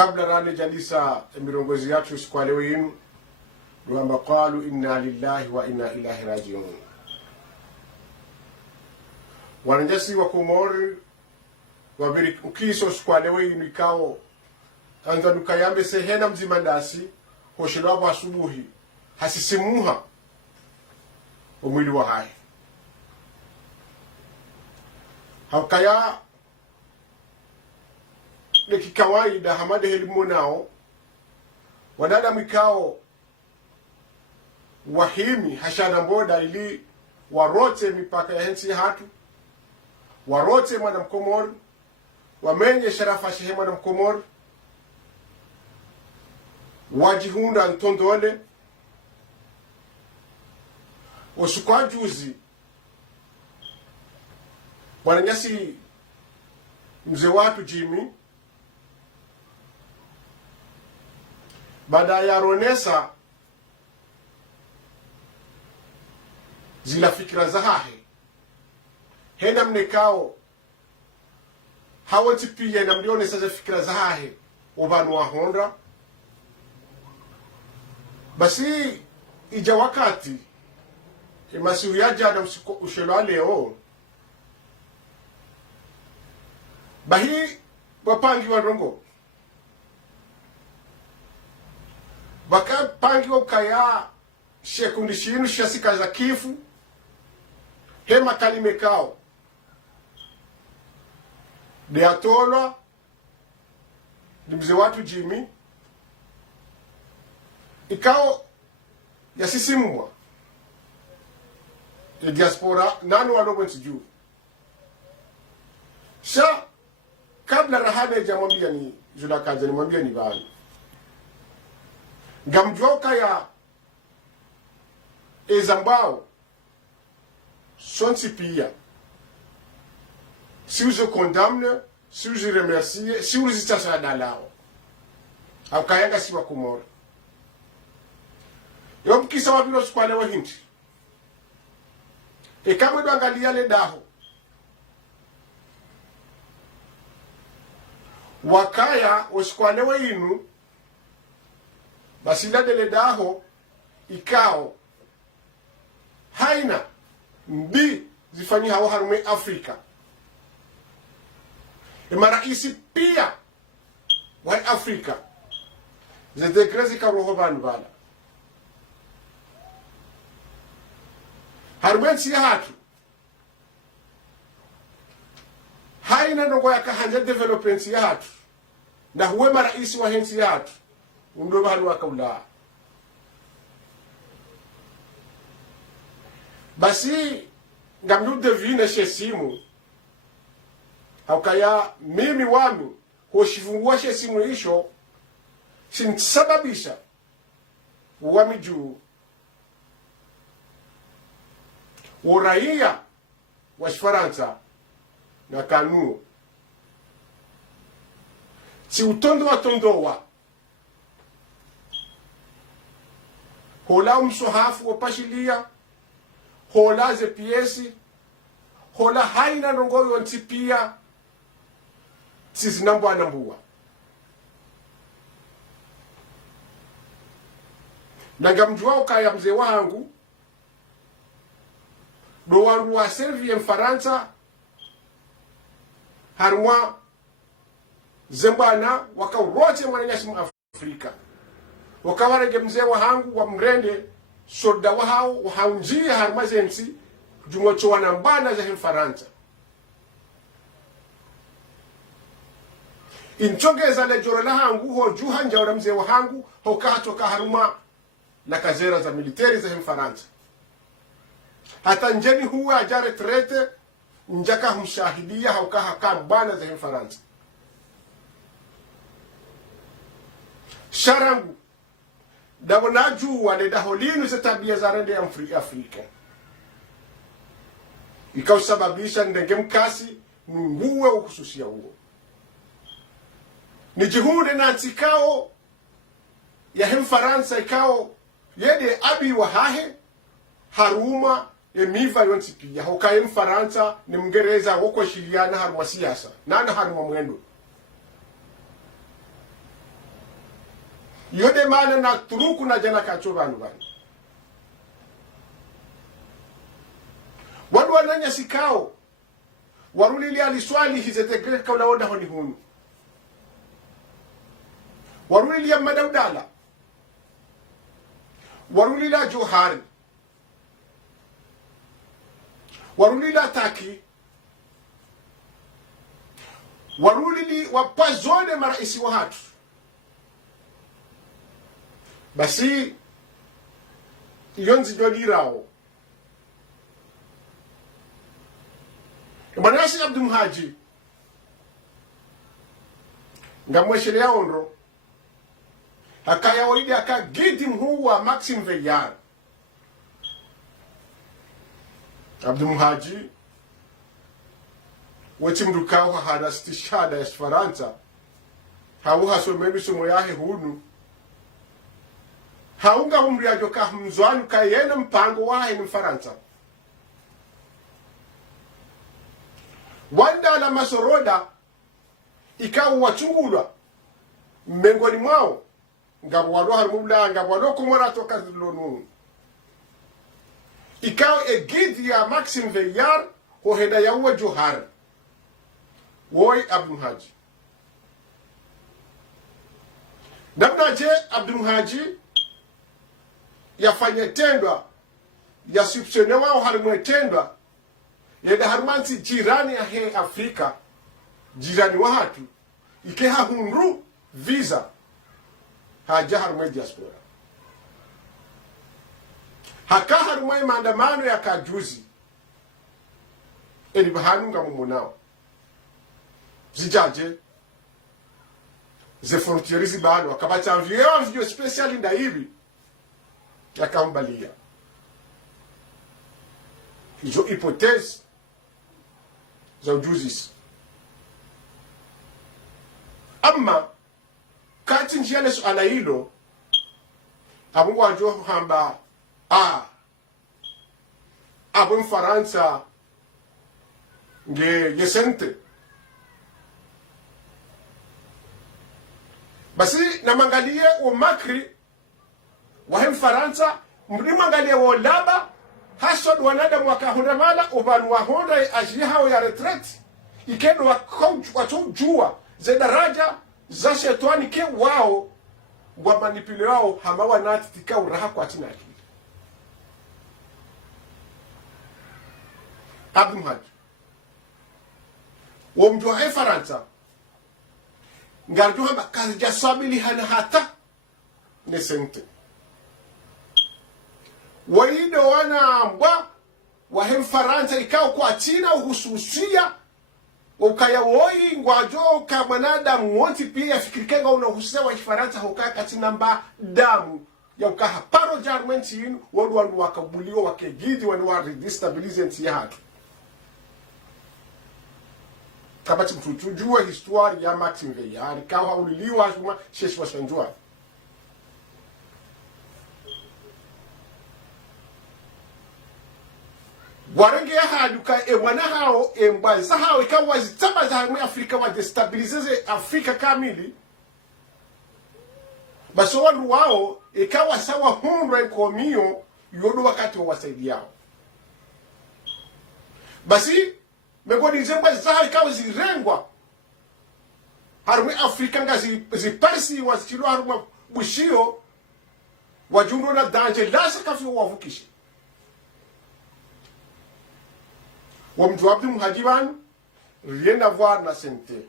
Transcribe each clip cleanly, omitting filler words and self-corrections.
kabla rane jalisa mirongozi yatu siku leo yinu duamba qalu inna lillahi wa inna ilahi rajiun. Wanajasi wa Komori wabiri ukiso siku leo yinu ikao anza nukayambe sehena mzimandasi hoshilwabu asubuhi hasisimuha umwili wa hai hakaya leki kawaida hamade helimu nao wadada mikao wahimi hashana mboda ili warote mipaka ya hensi hatu warote mwana mkomori wamenye sharafa shehe mwana mkomori wajihunda ntondole osukwa juzi wananyasi mzee watu Jimmy baada ya ronesa zila fikra za hahe hena mnekao hawati pia na mlionesa za fikra za hahe ubanu wa honda basi ija wakati imasi uyaja na ushelo leo bahi wapangi wa rongo waka pangi ukaya shekundi shinu shasika za kifu hema kalimekao de atolwa mzee watu Jimmy ikao ya sisimwa ya diaspora nanu walogo nsiju sha kabla rahane jamwambia ni jula kaja ni mwambia ni bani ngamjoka ya ezambao sonsi pia si je condamne si je remercie si vous êtes à dalao akayanga si wa Komori yom kisa wabilo skwale wa hinti kama ndo angalia le daho wakaya oskwale wa inu basi le daho ikao haina mbi zifanyi hawa harume Afrika maraisi pia wa Afrika zete krezi karoho banu bala harumensi hatu haina nongo ya kahanja development ya hatu na huwe maraisi wa hensi ya hatu undo bahanu wakaula basi ngamdu devine shesimu haukaya mimi wami hoshifungua shesimu isho sinsababisha wami juu uraia wa Faransa na kanu si utondo wa tondowa hola msohafu wapashilia hola ze piesi hola haina nongoyo ntipia sisi nambwa nambua nangamjua ukaya mzee wangu do wangu wa servi Mfaransa harumwa zembana wakauroche mwananyasi mu Afrika wakawarege mzee wahangu wa mrende soda wahao wahaunjia harumwa zensi jumocho wanambana za Mfaransa inchongeza le jorola hangu ho juha njawra mzee wahangu ho katoka haruma na kazera za militeri za Mfaransa hata njeni huwa ajare trete njaka humshahidia hauka hakam bana za Mfaransa sharangu dabona juwa le daholinu za tabia za rende ya Afrika ikausababisha ndenge mkasi nguwe ukususia huo ni jihude na tikao ya Mfaransa ikao yede abi wa hahe haruma emiva yonsi pia hokaye Mfaransa ni Mngereza woko shiliana haruma siasa nana haruma mwendo yode mana na turuku na jana kacho banu bani wadu wananya sikao warulili aliswali hizetegre kaula oda honi hunu warulili ya madaudala warulili ya johari warulili ya taki warulili wapazone maraisi wa hatu basi yonzi jolirao manasi Abdul Muhaji ngamweshelea onro akaya waidi aka gidi mhuu wa Maxim Veillard Abdul Muhaji weti mdukao hana stishada ya Faransa hauha somemi somo yahe hunu haunga umri ajoka mzwanu kayena mpango wahe ni Mfaransa wanda la masoroda ikawa wachungulwa mbengoni mwao ngabo walo harumula ngabo walo komora toka lonu ikawa egidi ya Maxim Veillard ho heda ya uwa johar woi Abdul Muhaji namna je Abdul Muhaji yafanya tendwa ya subsione wao harimwe tendwa yeda harmansi jirani ya he Afrika jirani wa hatu ike hunru visa haja harumwe diaspora haka harumwe maandamano ya kajuzi eni bahanu nga mumunao zijaje ze frontierizi bado wakabata video special nda hivi yakambalia hizo hipotezi za ujuzi ama kati njiale suala hilo amungu wajua hamba abo Mfaransa nge yesente basi na mangalie o makri wa Mfaransa mlimangalie wo laba hasod wanada mwaka hundamala ubanu wa honda ajili hao ya retreat ikendo wa coach watujua ze daraja za shetani ke wao wa manipule wao hama wanatika uraha kwa tina akili Abdul Muhaji wo mjua Faransa ngarjo hamba kazi jasabili hana hata nesente waido wana mbwa wa Faransa ikao kwa tina uhususia ukaya woi ngwajo ka mwanadamu wonti pia fikirikenga unahusia wa Faransa hokaya katina mba damu ya ukaha paro jarmenti inu wadu wakabulio wakegidi wa destabilize nti ya hatu kabati mtutujua histori ya Maxim Veillard kawa uliliwa shuma sheshi wa shanjua warenge ya haduka wana hao mbaza hao ikawa zitaba za harumwe Afrika wa destabilize Afrika kamili baso wandu wao ikawa sawa hundra nkomio yodo wakati wa wasaidi yao basi megoni zemba za ikawa zirengwa harumwe Afrika nga ziparsi wazikilo harumwe bushio wajundo na danje lasa kafi wavukishi wamtu Abdul Muhaji rien à voir na sente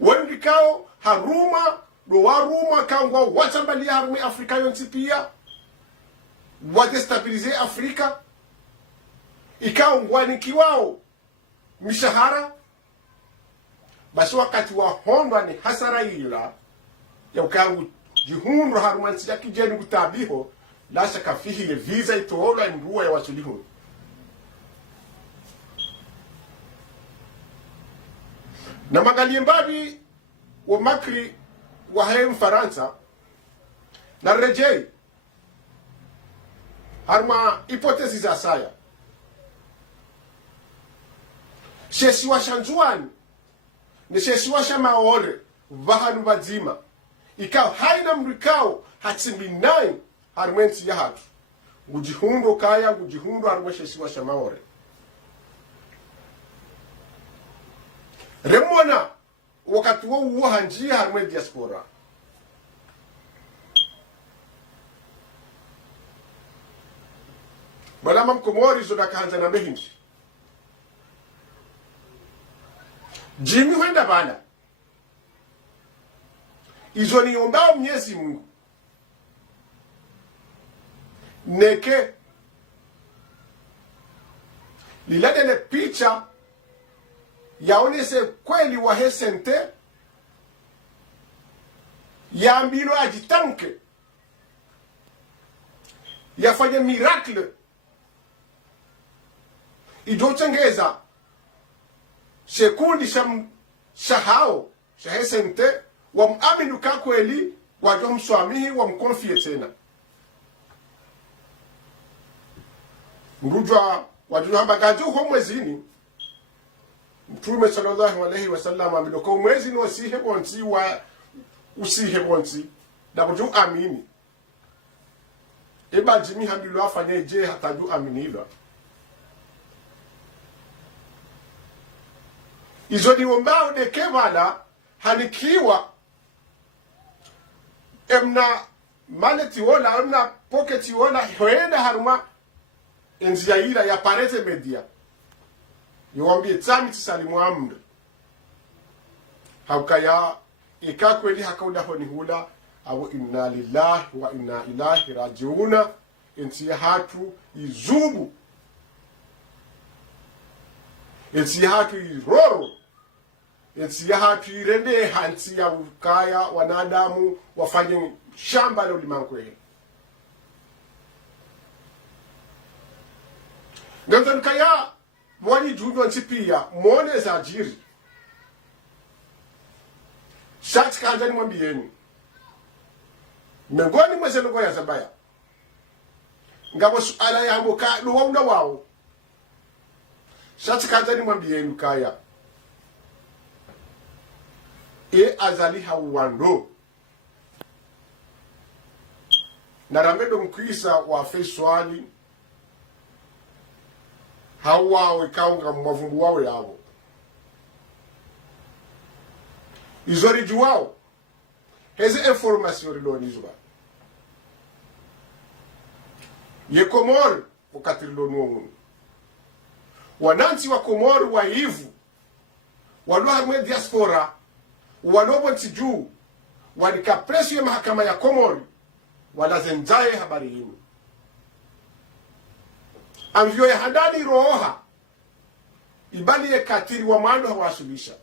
wendikao haruma do waruma kangwa watambali harumwe Afrika yonti pia wadestabilize Afrika ikao ngwani kiwao mishahara basi wakati wa hondwa ni hasara ila ya ukangu jihundu harumansi ya kijeni kutabiho la shaka fihi ye visa itohola mruwa ya wasulihu na magali mbabi wa makri wa Mfaransa na rejei harma hipotezi za saya shesiwa shanjuani ni shesiwa shamaore vahanu vazima ikaw haina mrikao hatsiminai harmenti ya hatu gujihundo kaya gujihundo harweshe siwa shamaore remona wakati wo uwo hanjia harme diaspora balama mkomori zo dakahanza na behinji jimi huenda bana izo ni ombao Mwenyezi Mungu neke liladele picha yaonese kweli wa hesente ya mbilo ajitanke yafanye miracle idotengeza sekundi shahao shahesente wa muaminu ka kweli wajo mswamihi wa mkonfie tena mrujwa wajua bagaji ho mwezini Mtume sallallahu alayhi wasallam amiloko mwezi no sihe bonti wa usihe bonti dabuju amini eba jimi hambilo afanye je hataju aminiva izo ni wombao de kevada hanikiwa emna maleti wala emna pocketi wala hoenda haruma enzia ila ya parete media yuambie tsami tisalimu amri haukaya ikakweli hakauda honi hula au inna lillahi wa inna ilahi rajiuna entia hatu izubu entia hatu iroro entia hatu irende hanti ya ukaya wanadamu wafanye shamba la ulimwengu ngamtan kaya wali judo ntipia mwone za jiri shati kanjani mwambieni mengoni mweze lugo ya zabaya ngabo suala ya mboka luwa una wao shati kanjani mwambieni kaya azali hawando naramedo mkwisa wa feswali hawa ikaunga mwavumbu wao yao izori juwao hezi information rilonizwa ye Komori wakati rilonu wananchi wa Komori wa hivu walo harme diaspora walobo ntiju walikapresu ya mahakama ya Komori walazenjaye habari hinu amvyo ya handani roha ibali ya katiri wa mando hawasubisha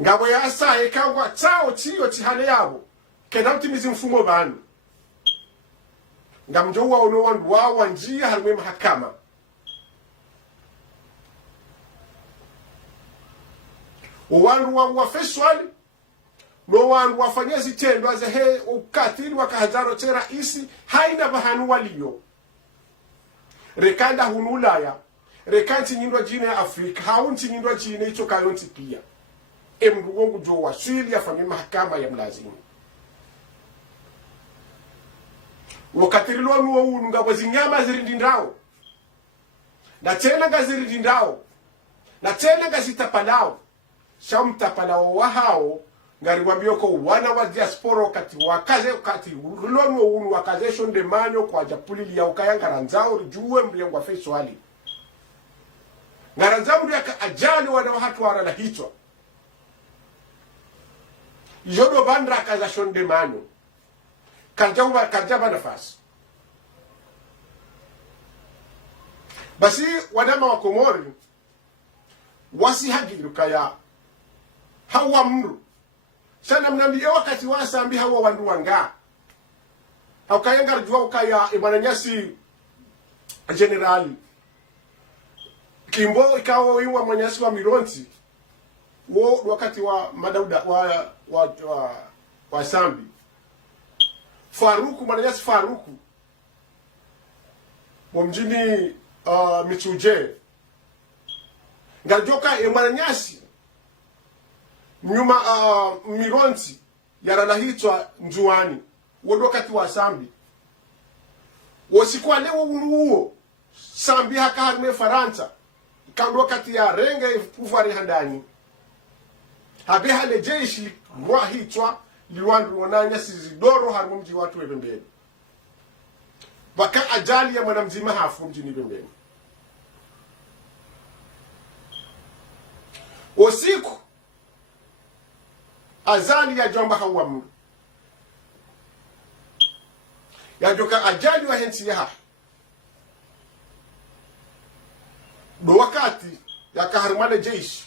ngabo ya asa ekangwa chao chiyo chihale yabo kedamtimizi mfumo banu ngamjo wa ono wandu wa wanjia harumwe mahakama uwandu wa wafeswali no wandu wafanyezi tendo azehe ukatiri wakahazaro tera isi haina bahanu waliyo rekanda hunulaya rekanti nyindwa jine ya Afrika haunti nyindwa jine ito kayonti pia emrugongu jo wasili ya fami mahakama ya mlazimu wakatirilwa nuwa unu nga wazinyama zirindindao na tena nga zirindindao na tena nga zitapalao shamtapalao wahao ngari wambioko wana wa diaspora wakati wakaze wakati ulonu unu wakaze shonde manyo kwa japuli ya ukaya ngaranzao rijuwe mriyangu wa fesu wali ngaranzao mriyaka ajali wana wahatu warala hitwa yodo bandra kaza shonde manyo kanjaba nafasi basi wanama wa Komori wasi hagiru kaya hawa mru sana mnambiye wakati wasambi hawa wandu wanga haukayenga rujua ukaya imananyasi generali kimbo ikawa iwa manyasi wa mironti wo wakati wa madauda wa sambi Faruku mananyasi Faruku mjini Michuje ngarjoka imananyasi nyuma mironzi yaralahitwa njuani wodokati wa sambi wosikwa leo unuo sambi haka harme Faransa kandokati ya renge pouvoir handani habe hale jeshi mwa hitwa liwandu wananya sizidoro harmu mji watu webembeni baka ajali ya mwanamzima hafu mjini bembeni usiku azali ya jomba hawamu ya joka ajali wa hensi ya do wakati ya kaharmane jeshi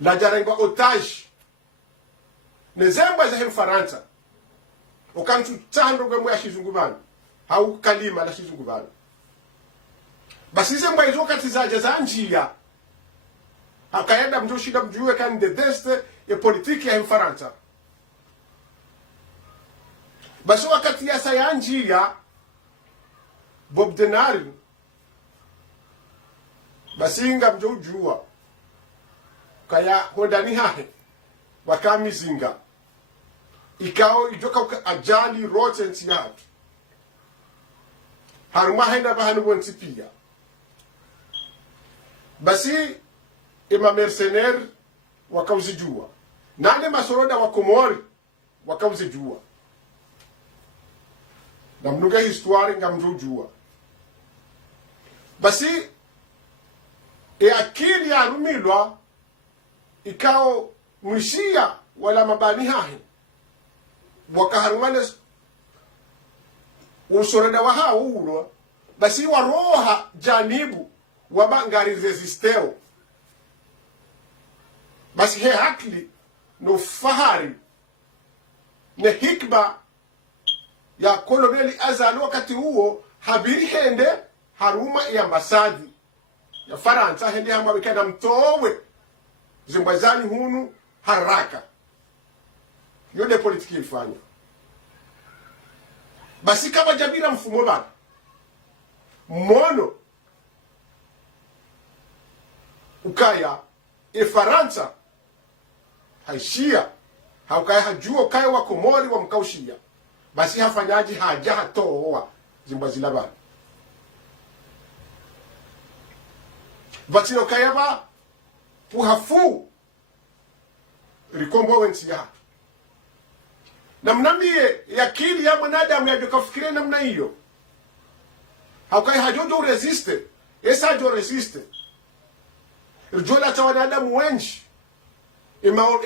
la jarengwa otage nezemba za hem Faransa ukantu tando gwe ya shizungubani hau kalima la shizungubani basi zemba hizo kati za njia akaenda mjoshida mjue kan de deste ya politiki ya hem Faransa basi wakati ya sayanji ya Bob Denari basi inga mjojua kaya hodani hahe wakamizinga ikao ijoka ajali rotensi yatu haruma henda bahanu wonsipia basi ima mercenaire wakauzijua nane masoroda wa Komori wakauzijua na mnuga histoire ngamjojua basi akili ya rumilwa ikao mwishia wala mabani hahe wakaharumane usoreda wa hao ulo basi waroha janibu wabangari resisteo basi he akili no fahari ne hikba ya koloneli azali wakati huo habiri hende haruma ya ambasadi ya Faransa hende hama wikenda mtowe zimbazani hunu haraka yode politiki ilifanya basi kama jabira mfumo bana mono ukaya Faransa haishia haukaya hajua kaya wa Komori wa mkaushia basi hafanyaji haja hatoa zimbazila bana basi ukaya ba puhafu rikombo wensi ya na mnamie yakili ya mwanadamu ya jokafikire namna hiyo haukai hajojo resiste esa jo resiste rjola cha wanadamu wenji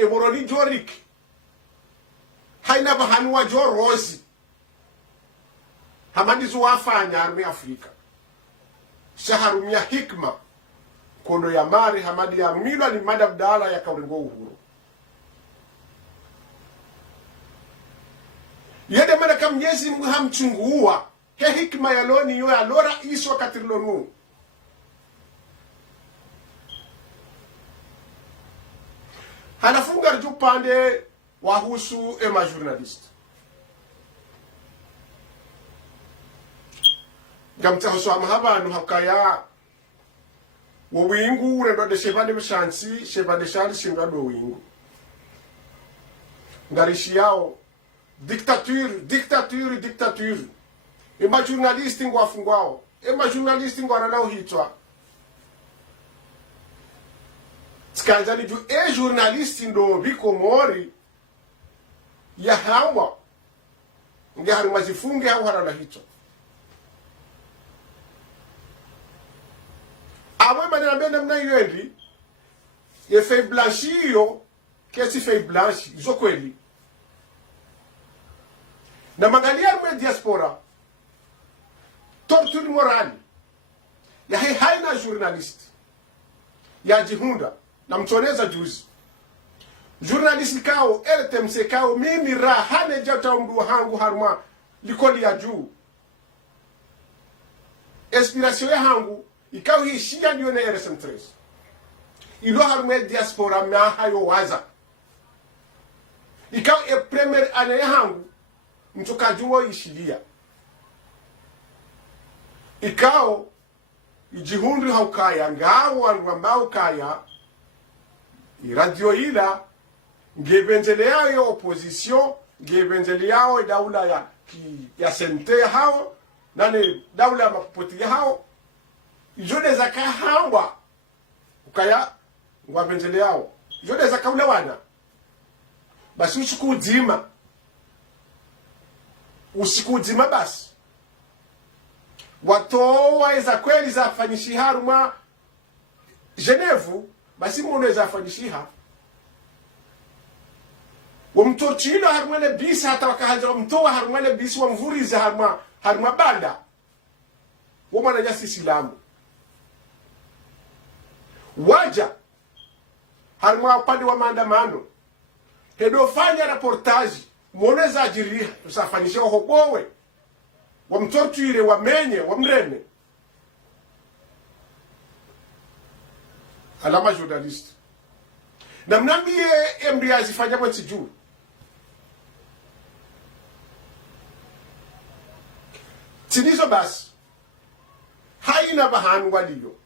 emoroni jorik haina bahanu wa jo rosi hamadizu wafanya arme Afrika shaharumia hikma kono ya mari hamadi ya mila ni madabdala ya kaurengo uhuru yede mana kam Mwenyezi Mungu hamchungua he hikma ya loni yo ya lora iso katirlonu hanafunga rjupande wahusu ema journaliste gamta hoso amahabanu hakaya wo wingu rendo de shebande mshansi shebande shali shindado wingu ngarishi yao dictature ema journaliste ngo afungwao ema journaliste ngo analao hitwa tsikazani ju journaliste ndo biko mori ya hawa nge haru mazifunge au harala hitwa awe madana benda mna yendi ye feuille blanche yo kesi feuille blanche zo kweli na mangalia mwe diaspora torture morali ya haina journalist ya jihunda na mtoneza juzi journalist kao LTMC kao mimi rahane jata mdu hangu haruma likoli ya juu inspiration ya hangu ikao hii shia ndiyo na RSM3 ilo haruma diaspora mea hayo waza ikao premier ane ya hangu mtoka juo ishilia ikao ijihundu haukaya ngao wangu ambao kaya radio ila ngebenzele yao opposition ngebenzele yao daula ya sente hao nani daula ya mapopoti hao jode zakahangwa ukaya ngwabenzele yao jode zakaula wana basi usiku dzima basi watoa eza kweli za fanyishi ruma Genevu basi muno za fanyishi wamtorchilo harumane bisi hata wakahanza wamtoa harumane bisi wamvuriza haruma banda wamana jasi silamu waja haruma upande wa maandamano hedo fanya reportaji mwoneza ajiriha tusafanyisha wahobowe wamtorchile wamenye wamrene alama journalist na mnambie emri azifanya mwenzi juu tinizo basi haina bahanu waliyo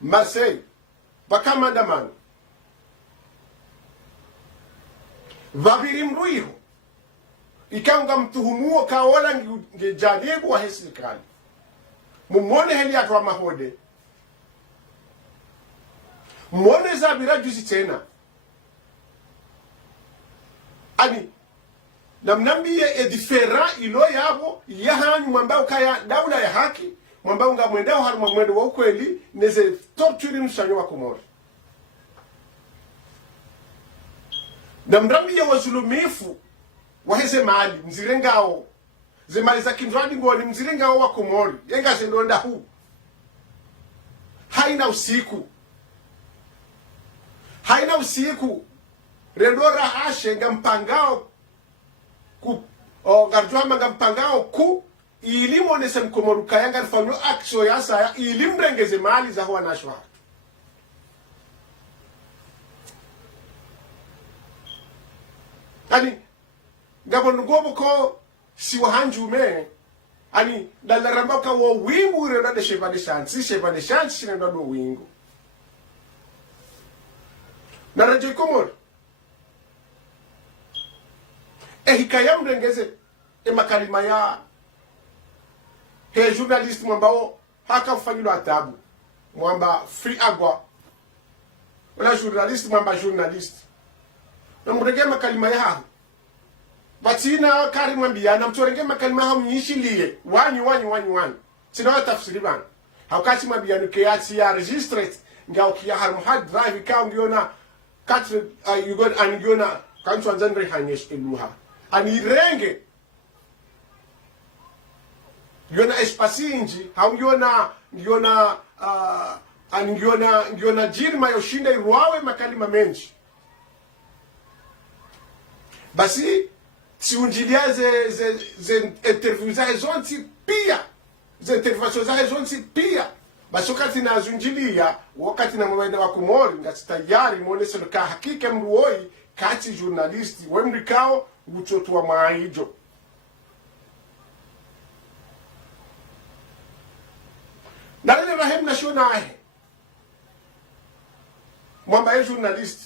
Marseille bakamandamano vabiri mruiho ikanga mtuhumuo kaola ngejanibu wa serikali mumone heli atwa mahode mwone zabira juzi tena ani namnambie edifera ilo yabo yahanyu mwambao kaya daula ya haki mwambao nga mwendao hali mwendo wa ukweli neze torturi mshanyo wa Komori namnambie wazulumifu waheze mali mzirengao zemali za kinjwadi ngoni mzirengao wa Komori yenga zendonda huu haina usiku redora ashe nga mpangao ku garjwama nga mpangao ku ilimo nese Mkomoru kayanga fanyo aksho ya saya ilimrengeze mali za huwa nashwa ani gabo ngobo ko siwa hanjume ani dalarambaka wo wingu reda de sheba de shansi nenda do wingu na radio Komori hikaya mrengeze makalima ya he journalist mwambao haka ufanyilo atabu mwamba free agwa wala journalist mwamba journalist na mrenge makalima ya hahu batina kari mwambia na mtorenge makalima hamu nyishilie wanyi sina watafsiri bana haukati mwambia nuke ya registrate ngao kia harum hard drive ka ungiona katre yugon angiona kantu anzandre hanyesh eluha anirenge yona espasinji haungiona ngiona jirma yoshinda iruawe makalima menji basi siunjilia ze interview za zonti pia ze intervention za zonti pia basi wakati na zunjilia wakati na mwenda wa Komori ngati tayari muonesha ka hakika mruoi kati journalisti wemrikao uchoto wa maijo na lele rahem na shona ahe mwamba ya journalist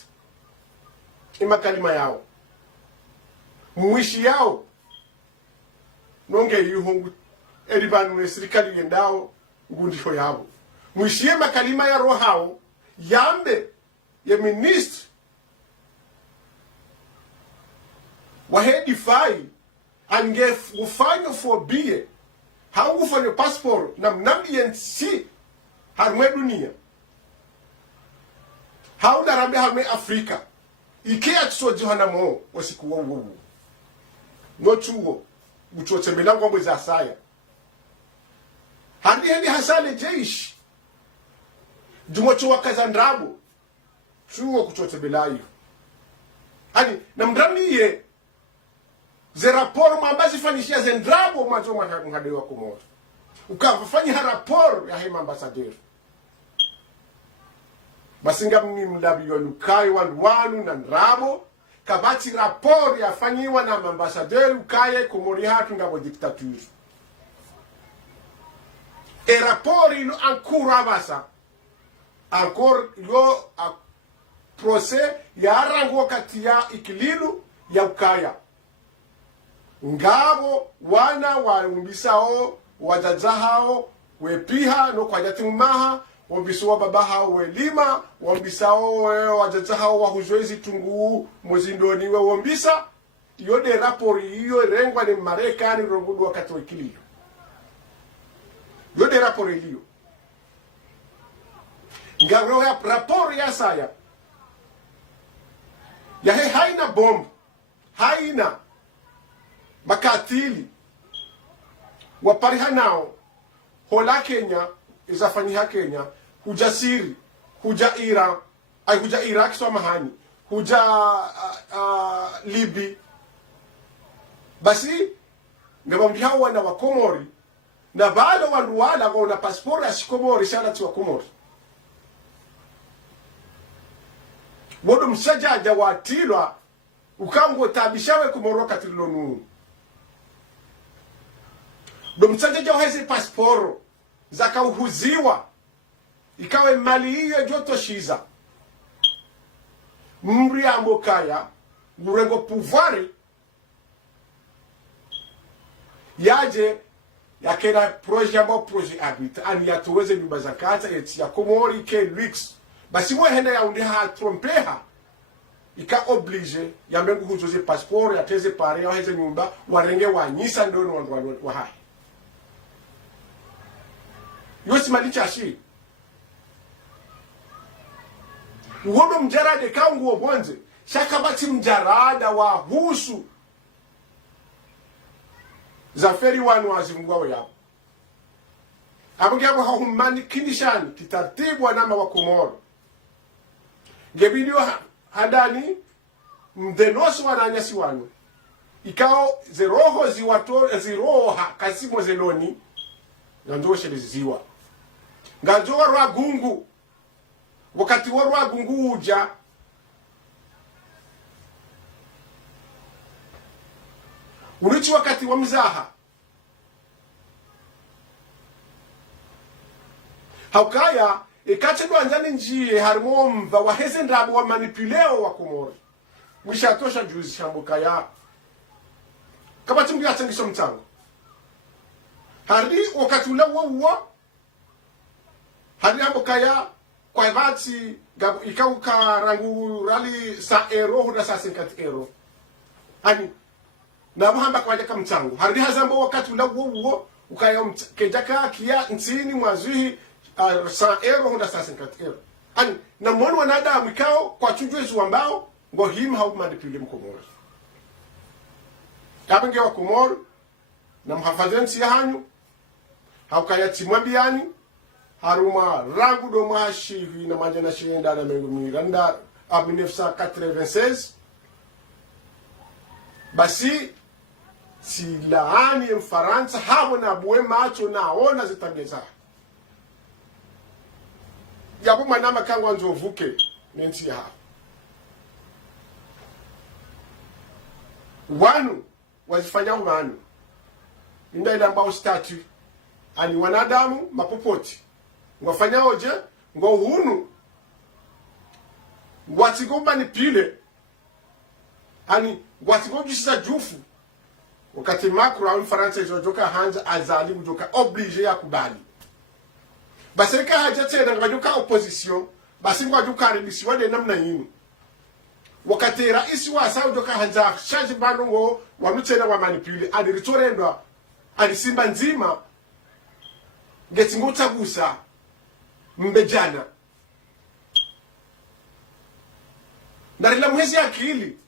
ima kalima yao mwishi yao nonge yuhungu eribanu ne serikali yendao ngundiho yao mwishi ya makalima ya rohao yambe ya ministre wahedi fai ange ufanyo fobie haungu fanyo passport na mnambi yensi harumwe dunia haunda rambe harumwe Afrika ikea tusoji hana mo wasiku wawu nochuo uchote milango mbwe za saya handi hendi hasale jeish jumocho wakazandrabu chuo kuchote bilayo hani na mdramiye ze raporo mambazi fanishia ze ndrabu macho mhadewa Komori ukafanya raporo ya hema ambassadeur basinga mlabiyo lukai wanu na ndrabo kabati raporo ya fanyiwa na ambassadeur ukaye Komori hatu ngabo dictature raporo ilo ankura basa encore yo prose ya rango kati ya ikililu ya ukaya ngabo wana waumbisao wajajahao wepiha no kwa jati mmaha wambisao babahao welima wambisao wajajahao wahuzoezi tungu mwezindoni we wambisa yode rapori hiyo rengwa ni Marekani rongudu wakati wa ikililu yode rapori hiyo ngaro ya rapori ya saya ya he haina bombu haina makatili wapariha nao hola Kenya izafanyiha Kenya hujasiri huja Iran ay huja Iraq samahani huja Libi basi ngabambiha wana wa Komori na bado wanruala wana passport ya Komori sana tu wa Komori wodo mshajaja watilwa ukango tabishawe kumoroka tilonu do mshajaja wahezi passporo zakauhuziwa ikawe mali hiyo joto shiza mri ambokaya ngurengo pouvoir yaje yakena projet abo projet habit ani yatuweze nyumba zakata ya Komori ke Lux basi mwe henda ya undi ha trompeha ika oblige ya mbengu huzoze passport ya teze pare ya heze nyumba warenge wanyisa ndono wa hai yosi malicha shi uwodo mjarade kangu obonze shakabati mjarada wa husu zaferi wanu wazimugwa yao abugabo hahumani kinishani kitartibu wanama wa Komoro ngebidio hadani mdenoso wananyasi wanu ikao zeroho ziroha kasimo zeloni ngandoshe liziwa ngajowa rwa gungu wakati wa rwa gungu uja ulichi wakati wa mzaha haukaya ikache duanzani njie harimo mva waheze ndabu wa manipuleo wa Komori mwishatosha juzi shambukaya kama tumbi atangisho mtango hari wakati ule uwa hari ambukaya kwa vati ikauka rangu rali sa euro huda sa 50 euro hani na muhamba kwa jaka mtango hari hazambo wakati ule uwa ukaya kejaka kia ntini mwazuhi sa euro huda sa 50 euro hani na mwonu wanada mikao kwa chujwezu ambao ngo him hau manipule mkomoro kabenge wa Komoro na mhafadhensi ya hanyu haukaya timwabiani haruma rangu do mahashivi na majana shienda na mengu miranda a 1996 basi si laani ya Mfaransa habo na buwe macho na ona zitabeza yabu manama kangwa nzovuke nenti ya wanu wazifanya wanu inda ila mbao statue ani wanadamu mapopoti ngofanya oje ngo hunu watigomba ni pile ani watigojisa jufu wakati Macron Mfaransa izojoka hanja azali ujoka oblige ya kubali basi ka haja tena ngajoka opposition basi ngajoka rebisi wade namna yinu wakati rais wa Saudi ka hanja shaji banongo wanutena wa manipule adi ritorendwa adi simba nzima getingo tagusa mbejana ndarila mwezi akili